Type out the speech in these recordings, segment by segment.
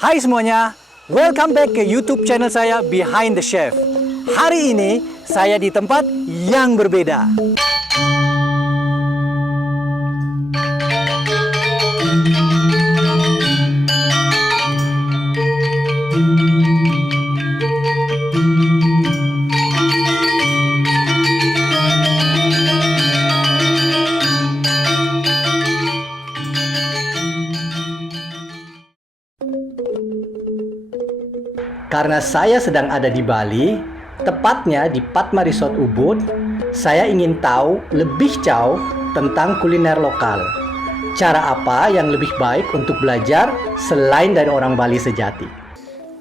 Hai semuanya, welcome back ke YouTube channel saya Behind the Chef. Hari ini saya di tempat yang berbeda. Karena saya sedang ada di Bali, tepatnya di Padma Resort Ubud, saya ingin tahu lebih jauh tentang kuliner lokal. Cara apa yang lebih baik untuk belajar selain dari orang Bali sejati?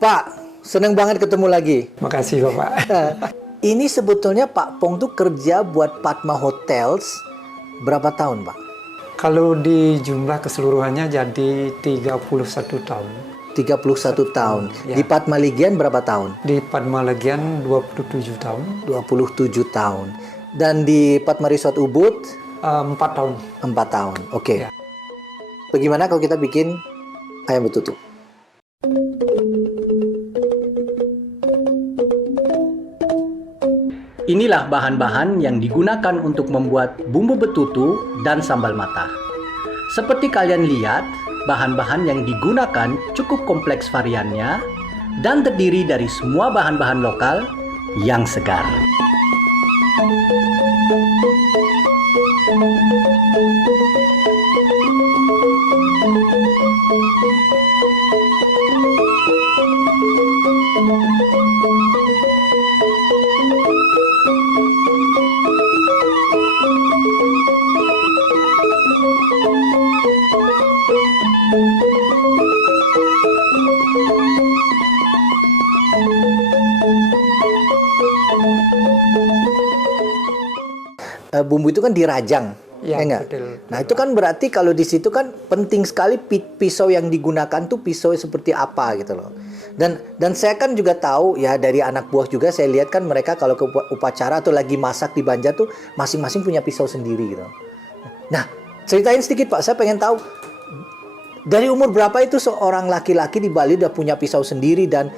Pak, senang banget ketemu lagi. Makasih Bapak. Ini sebetulnya Pak Pong tuh kerja buat Padma Hotels berapa tahun, Pak? Kalau di jumlah keseluruhannya jadi 31 tahun. 31 tahun. Ya. Di Padma Legian berapa tahun? Di Padma Legian 27 tahun. 27 tahun. Dan di Padma Resort Ubud 4 tahun. 4 tahun. Oke. Ya. Bagaimana kalau kita bikin ayam betutu? Inilah bahan-bahan yang digunakan untuk membuat bumbu betutu dan sambal matah. Seperti kalian lihat, bahan-bahan yang digunakan cukup kompleks variannya dan terdiri dari semua bahan-bahan lokal yang segar. Bumbu itu kan dirajang, Ya, enggak? betul. Nah itu kan berarti kalau di situ kan penting sekali pisau yang digunakan tuh pisau seperti apa gitu loh. Dan saya kan juga tahu ya dari anak buah juga saya lihat kan mereka kalau ke upacara atau lagi masak di Banjar tuh masing-masing punya pisau sendiri gitu. Nah ceritain sedikit Pak, saya pengen tahu dari umur berapa itu seorang laki-laki di Bali udah punya pisau sendiri dan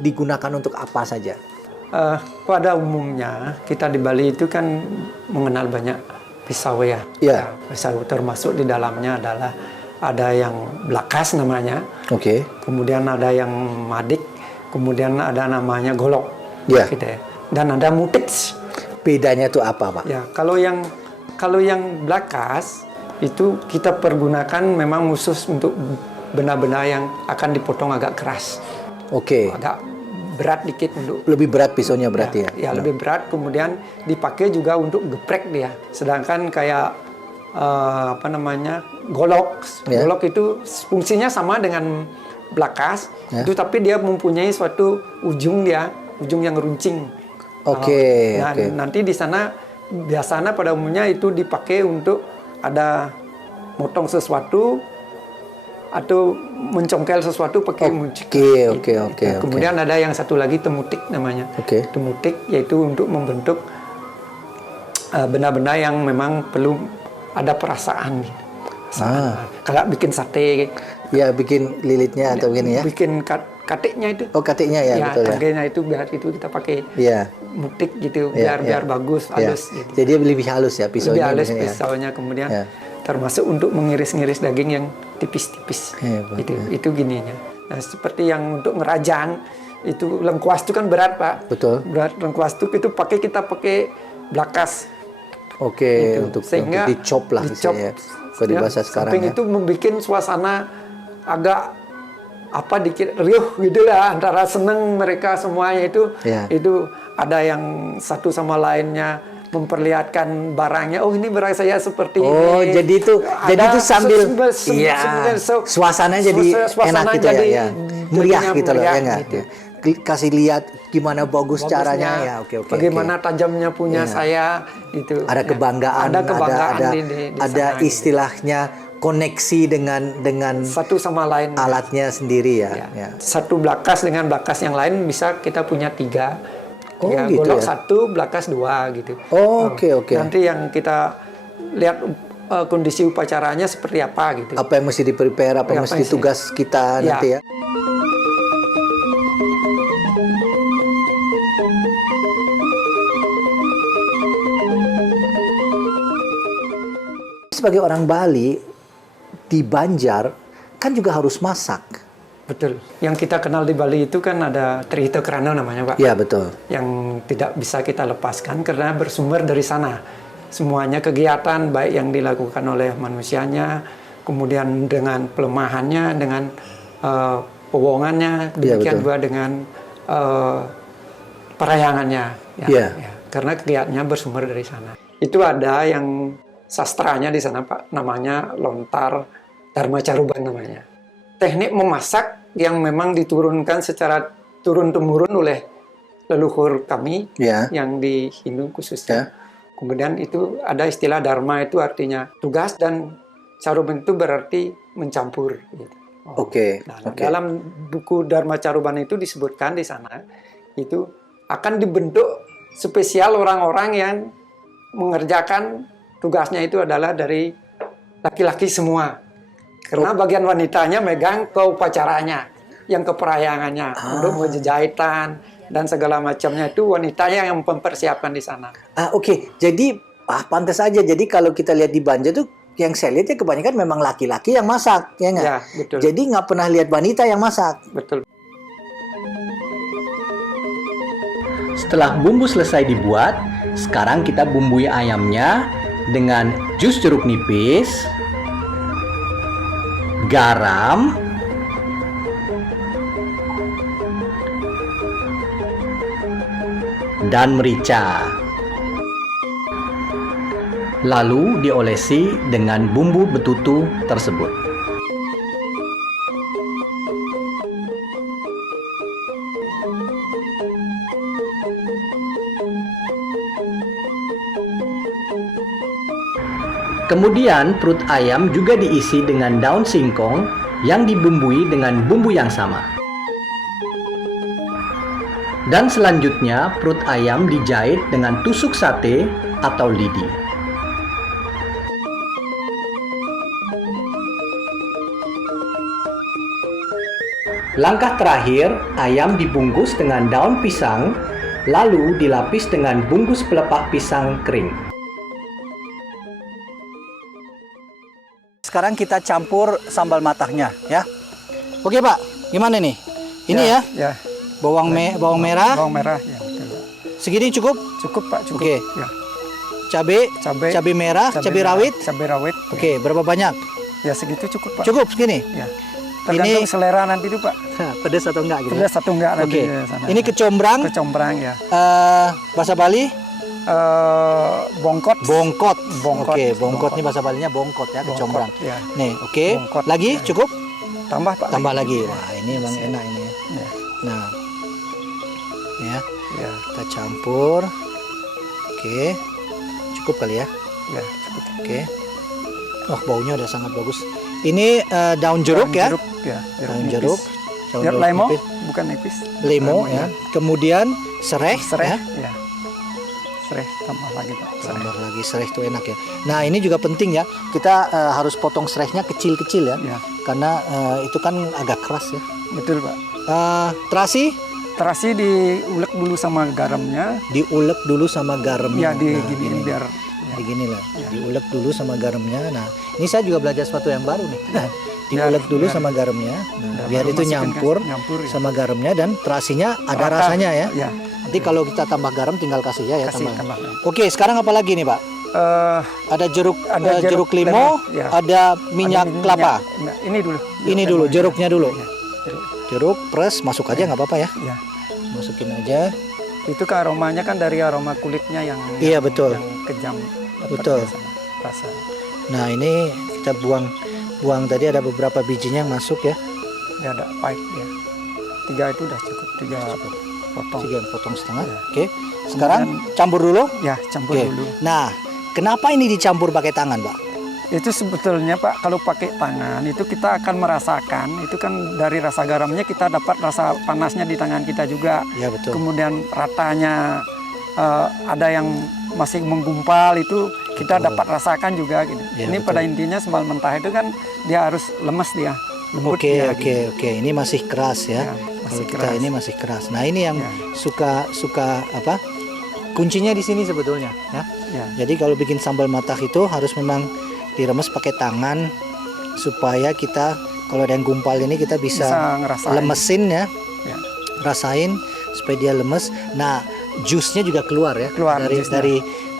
digunakan untuk apa saja? Pada umumnya kita di Bali itu kan mengenal banyak pisau ya. Iya. Pisau termasuk di dalamnya adalah ada yang blakas namanya. Oke. Kemudian ada yang madik, kemudian ada namanya golok. Iya. Gitu ya. Dan ada mutik. Bedanya tuh apa Pak? Ya, kalau yang blakas itu kita pergunakan memang khusus untuk benda-benda yang akan dipotong agak keras. Oke. Agak berat dikit untuk Lebih berat pisaunya berarti ya? Ya, lebih berat, kemudian dipakai juga untuk geprek dia. Sedangkan kayak golok. Ya. Golok itu fungsinya sama dengan blakas, Ya. itu tapi dia mempunyai suatu ujung yang runcing. Oke, Nah, oke. nanti di sana biasanya pada umumnya itu dipakai untuk ada motong sesuatu atau mencongkel sesuatu pakai muncik. Oke. Kemudian ada yang satu lagi temutik namanya. Oke. Temutik yaitu untuk membentuk benda-benda yang memang perlu ada perasaan. Kalau bikin sate, Ya bikin lilitnya atau gini ya? bikin katiknya itu. Oh katiknya ya, betul ya? Tangkainya itu biar itu kita pakai Iya. mutik gitu, Iya, biar bagus, Iya. halus gitu. Jadi lebih halus ya Lebih pisaunya? halus biasanya ya? pisaunya, kemudian Ya. termasuk untuk mengiris-ngiris daging yang tipis-tipis. Hebat, Itu gininya. Nah, seperti yang untuk ngerajang itu lengkuas itu kan berat Pak. Betul. Berat lengkuas itu kita pakai blakas. Oke, Gitu. untuk Sehingga dicop lah dicop. misalnya. Kalau di bahasa sekarang Samping ya. itu membuat suasana agak dikit riuh gitu lah, antara seneng mereka semuanya itu. Ya. Itu ada yang satu sama lainnya memperlihatkan barangnya. Oh, ini barang saya seperti Oh, ini. jadi itu sambil iya, suasana jadi suasana enak gitu jadi, ya. Meriah jadinya gitu loh, meriah ya enggak? gitu. Ya. Kasih lihat gimana bagus Bagusnya, caranya ya. Oke. bagaimana tajamnya punya Iya. saya itu. Ada kebanggaan, ada kebanggaan ada di ada sana, istilahnya koneksi dengan satu sama lain. alatnya sendiri ya. Ya. Ya. Satu blakas dengan blakas yang lain bisa kita punya tiga. Oh, Ya, gitu golok ya? satu, blakas dua gitu. Oh, oke. Nanti yang kita lihat kondisi upacaranya seperti apa gitu. Apa yang mesti di-prepare, apa yang mesti tugas kita Ya. nanti ya. Sebagai orang Bali di Banjar kan juga harus masak. Betul. Yang kita kenal di Bali itu kan ada Trihita Krana namanya, Pak. Iya, betul. Yang tidak bisa kita lepaskan karena bersumber dari sana. Semuanya kegiatan baik yang dilakukan oleh manusianya, kemudian dengan pelemahannya, dengan pewongannya, demikian juga dengan perayangannya. Iya. Ya. Karena kegiatannya bersumber dari sana. Itu ada yang sastranya di sana, Pak, namanya lontar Dharma Caruban namanya. Teknik memasak yang memang diturunkan secara turun-temurun oleh leluhur kami yang di Hindu khususnya. Kemudian itu ada istilah Dharma, itu artinya tugas, dan Caruban itu berarti mencampur. Gitu. Dalam buku Dharma Caruban itu disebutkan di sana itu akan dibentuk spesial orang-orang yang mengerjakan tugasnya itu adalah dari laki-laki semua. Karena bagian wanitanya megang ke upacaranya, yang ke perayangannya, untuk menjahitan dan segala macamnya itu wanitanya yang mempersiapkan di sana. Jadi pantas aja. Jadi kalau kita lihat di Banjar tuh yang saya lihat ya kebanyakan memang laki-laki yang masak, ya nggak? Ya, betul. Jadi nggak pernah lihat wanita yang masak. Betul. Setelah bumbu selesai dibuat, sekarang kita bumbui ayamnya dengan jus jeruk nipis, garam, dan merica. Lalu diolesi dengan bumbu betutu tersebut. Kemudian perut ayam juga diisi dengan daun singkong yang dibumbui dengan bumbu yang sama. Dan selanjutnya perut ayam dijahit dengan tusuk sate atau lidi. Langkah terakhir, ayam dibungkus dengan daun pisang, lalu dilapis dengan bungkus pelepah pisang kering. Sekarang kita campur sambal matahnya, ya. Oke, Pak. Gimana nih? Ini ya. Ya. Bawang merah. Bawang merah, ya, betul. Segini cukup? Cukup, Pak, cukup. Oke. Ya. Cabai merah, cabai rawit. Cabai rawit. Oke, berapa banyak? Ya, segitu cukup, Pak. Cukup segini? Ya. Tergantung selera nanti itu, Pak. Pedas atau enggak gitu? Pedas atau enggak nanti. Oke. Di sana. Ini kecombrang. Kecombrang, ya. Bahasa Bali? Bongkot. Bongkot. Bongkot. Oke, bongkot ini bahasa Balinya bongkot ya, kecombrang. Ya. Nih, oke. Bongkot. Lagi Ya. cukup? Tambah, Pak. Tambah lagi. Wah, ini emang enak ini ya. Ya. Nah. Ya. Ya. Kita campur. Oke. Cukup kali ya? Ya, cukup. Oke. Oh, baunya udah sangat bagus. Ini daun jeruk ya? Jeruk, ya. Daun jeruk. Daun Ya, jeruk lemo, nipis. bukan nipis. Lemo ya. Kemudian serai Serai, ya. ya. Serai, tambah lagi, Pak. Serai. Tambah lagi serai itu enak ya. Nah, ini juga penting ya. Kita harus potong serainya kecil-kecil ya. Ya. Karena itu kan agak keras ya. Betul, Pak. Terasi Terasi diulek dulu sama garamnya. diulek dulu sama garamnya. Ya, diginiin ini. biar Begini lah, diulek dulu sama garamnya. Nah, ini saya juga belajar sesuatu yang baru nih. Diulek dulu sama garamnya, nah, biar baru itu masukin nyampur ya. sama garamnya, dan terasinya ada Rata. rasanya ya. Ya. Nanti kalau kita tambah garam tinggal kasih ya, Kasih tambah. tambah. Oke, sekarang apa lagi nih, Pak? Ada jeruk, jeruk limau, ya. ada minyak kelapa. Nah, ini dulu. Ini dulu, jeruknya dulu. Ya, jeruk. Jeruk, pres, masuk aja nggak apa-apa ya. Ya. Masukin aja. Itu ke aromanya kan dari aroma kulitnya yang Iya, betul. yang kejam. Betul. Rasa. Nah, ini kita buang tadi ada beberapa bijinya yang masuk ya. Ya, ada pahit ya. 3 itu udah cukup. 3 potong. 3 potong setengah. Ya. Oke. Sekarang campur dulu. Ya, campur Oke. dulu. Nah, kenapa ini dicampur pakai tangan, Pak? Itu sebetulnya, Pak, kalau pakai tangan itu kita akan merasakan, itu kan dari rasa garamnya kita dapat rasa panasnya di tangan kita juga. Ya, betul. Kemudian ratanya ada yang masih menggumpal, itu kita dapat rasakan juga gitu. Ya, Ini betul. pada intinya sambal mentah itu kan dia harus lemes dia. Lembut Oke, dia, oke, gitu. oke. Ini masih keras ya. Ya, Kalau masih kita keras. ini masih keras. Nah, ini yang Ya. suka apa? Kuncinya di sini sebetulnya ya. Ya. Jadi kalau bikin sambal matah itu harus memang diremes pakai tangan supaya kita kalau ada yang gumpal ini kita bisa ngerasain. lemesin ya. Ya. Rasain supaya dia lemes. Nah, jusnya juga keluar ya. Keluar dari jusnya.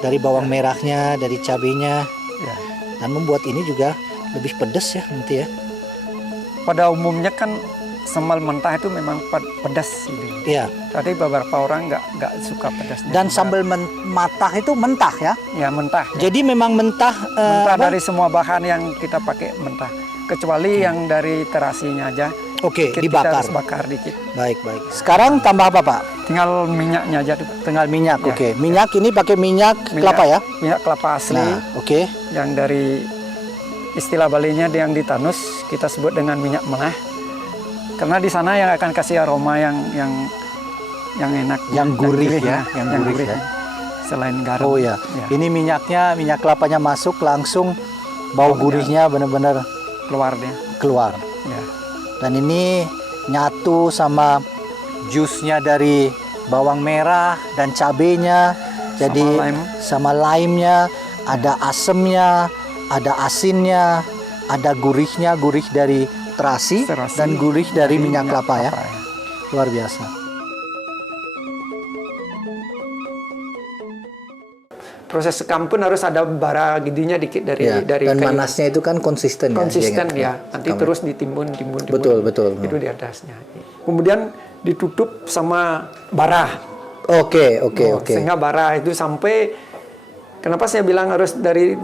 dari bawang merahnya, dari cabenya, Ya. dan membuat ini juga lebih pedas ya nanti ya. Pada umumnya kan sambal mentah itu memang pedas gitu. Iya. Tapi beberapa orang nggak suka pedasnya. Dan sambal matah itu mentah ya. ya mentah. Ya. Jadi memang mentah, Mentah apa? dari semua bahan yang kita pakai mentah. Kecuali yang dari terasinya aja. Oke, Kita dibakar. harus bakar dikit. Baik, baik. Sekarang tambah apa, Pak? Tinggal minyaknya aja. Tinggal minyak. Ya. Oke. Minyak ini pakai minyak kelapa ya. Minyak kelapa asli. Nah, oke. Yang dari istilah Balinya yang ditanus kita sebut dengan minyak meleh. Karena di sana yang akan kasih aroma yang enak, Yang gurih ya, yang yang gurih gurih. ya. Selain garam. Oh ya. Ini minyak kelapanya masuk langsung bau gurihnya benar-benar keluar dia. keluar. Ya. Dan ini nyatu sama jusnya dari bawang merah dan cabenya. Jadi lime. sama lime-nya, ada asemnya, ada asinnya, ada gurihnya, gurih dari terasi, dan gurih dari minyak kelapa ya. Luar biasa. Proses sekam pun harus ada bara gidinya dikit dari Ya, dari dan kayu. manasnya itu kan konsisten, Konsisten ya. ya. Nanti terus ditimbun. Betul, betul. Itu di atasnya. Kemudian ditutup sama bara. Oke. Sehingga bara itu sampai, kenapa saya bilang harus dari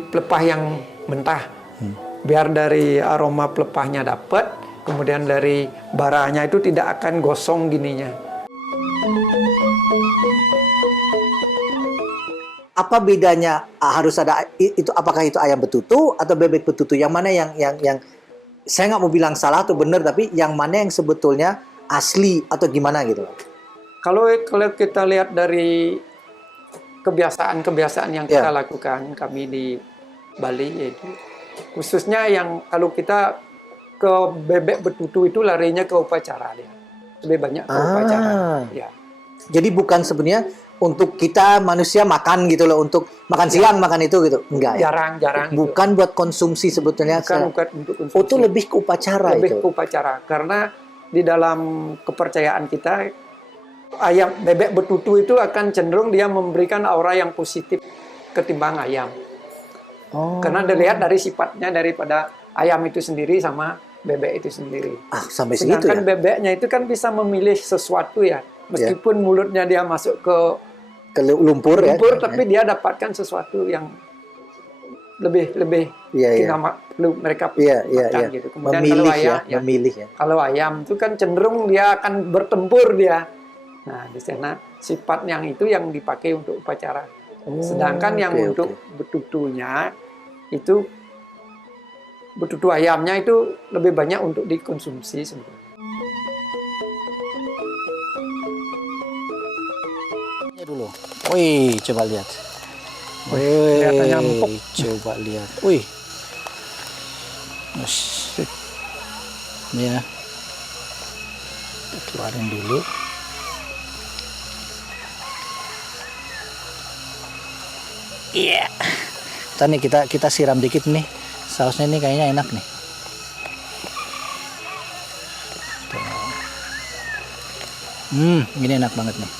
pelepah yang mentah. Biar dari aroma pelepahnya dapat, kemudian dari baranya itu tidak akan gosong gininya. Apa bedanya harus ada itu, apakah itu ayam betutu atau bebek betutu? Yang mana yang saya nggak mau bilang salah atau benar, tapi yang mana yang sebetulnya asli atau gimana gitu? Kalau kita lihat dari kebiasaan yang kita lakukan kami di Bali, yaitu khususnya yang kalau kita ke bebek betutu itu larinya ke upacara dia. Lebih banyak ke upacara. Ya. Jadi bukan sebenarnya untuk kita manusia makan gitu loh, untuk makan siang makan itu gitu. Enggak ya? Jarang. Bukan buat konsumsi sebetulnya. Bukan untuk konsumsi. Oh, itu lebih ke upacara lebih itu. ke upacara. Karena di dalam kepercayaan kita, ayam bebek betutu itu akan cenderung dia memberikan aura yang positif ketimbang ayam. Oh. Karena dilihat dari sifatnya daripada ayam itu sendiri sama bebek itu sendiri. Sampai segitu Sedangkan ya? bebeknya itu kan bisa memilih sesuatu ya. Meskipun mulutnya dia masuk ke lumpur ya. tapi dia dapatkan sesuatu yang lebih mereka makan gitu. Kemudian memilih memilih ya. Kalau ayam itu kan cenderung dia akan bertempur dia. Nah, di sana sifat yang itu yang dipakai untuk upacara. Sedangkan yang untuk betutunya itu betutu ayamnya itu lebih banyak untuk dikonsumsi sebenarnya. Dulu. Wih, coba lihat. Kelihatannya empuk. Coba lihat. Wih. Ini ya. Keluarin dulu. Iya. Nih kita siram dikit nih. Sausnya ini kayaknya enak nih. Ini enak banget nih.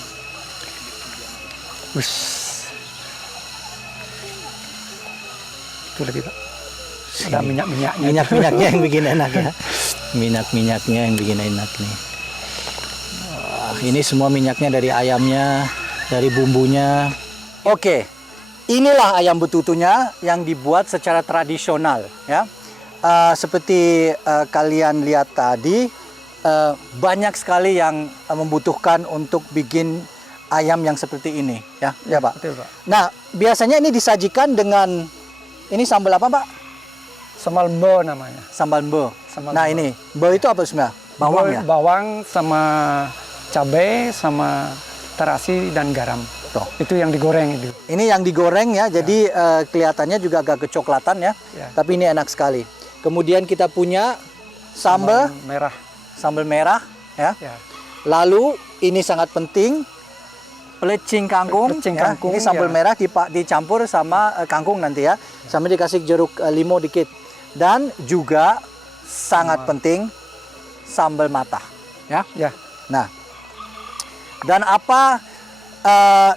Itu lagi Pak. Ada minyak-minyaknya. Minyak-minyaknya yang bikin enak ya. Minyak-minyaknya yang bikin enak nih. Wah, ini semua minyaknya dari ayamnya, dari bumbunya. Oke, inilah ayam betutunya yang dibuat secara tradisional ya. Seperti kalian lihat tadi, banyak sekali yang membutuhkan untuk bikin ayam yang seperti ini ya, Pak. Betul, Pak. Nah, biasanya ini disajikan dengan ini sambal apa, Pak? Sambal mbo namanya. Sambal mbo. Sambal Nah, mbo. ini mbo itu apa sebenarnya? Bawang ya? Bawang sama cabai sama terasi dan garam. Tuh. Itu yang digoreng itu. Ini yang digoreng ya, jadi kelihatannya juga agak kecoklatan ya. Ya. Tapi ini enak sekali. Kemudian kita punya sambal Merah. ya. Ya. Lalu ini sangat penting, pelecing kangkung. Pelecing ya. kangkung, Ini sambal ya. merah dicampur sama kangkung nanti ya. Sambil dikasih jeruk limau dikit. Dan juga sangat penting sambal matah ya. Ya. Nah, dan apa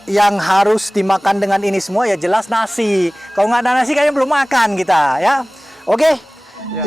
yang harus dimakan dengan ini semua ya jelas nasi. Kalau nggak ada nasi kayaknya belum makan kita ya. Oke. Ya.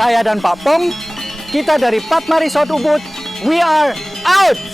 Saya dan Pak Pong, kita dari Padma Resort Ubud, we are out!